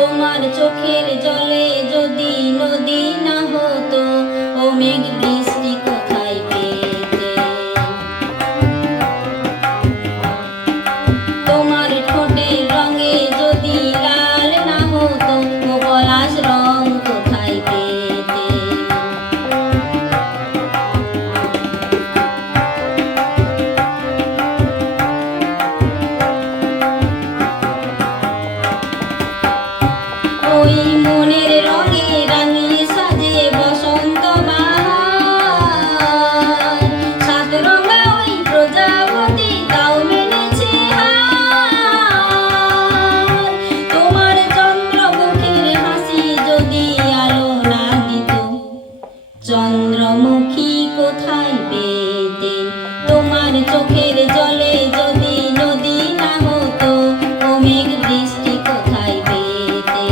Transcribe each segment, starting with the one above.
তোমার চোখের জলে চন্দ্রমুখী কোথায় পেতে? তোমার চোখের জলে যদি নদী না হতো ও বৃষ্টি কোথায় পেতে?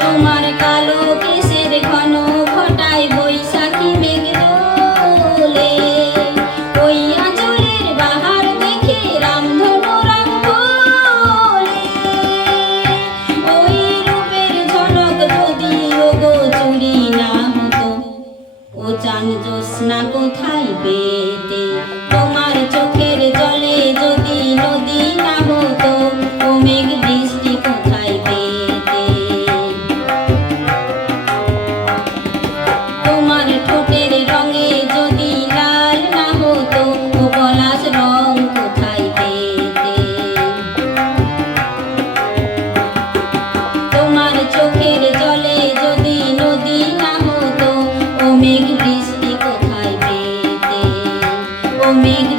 তোমার জ্যোৎস্না কোথায় পেতে? তোমার চোখের জলে যদি নদী না হতো কোথায় পেতে? তোমার ঠোঁটের রঙে যদি লাল না হতো, ও পলাশ রং কোথায় পেতে? তোমার চোখের জলে যদি নদী না হতো বৃষ্টি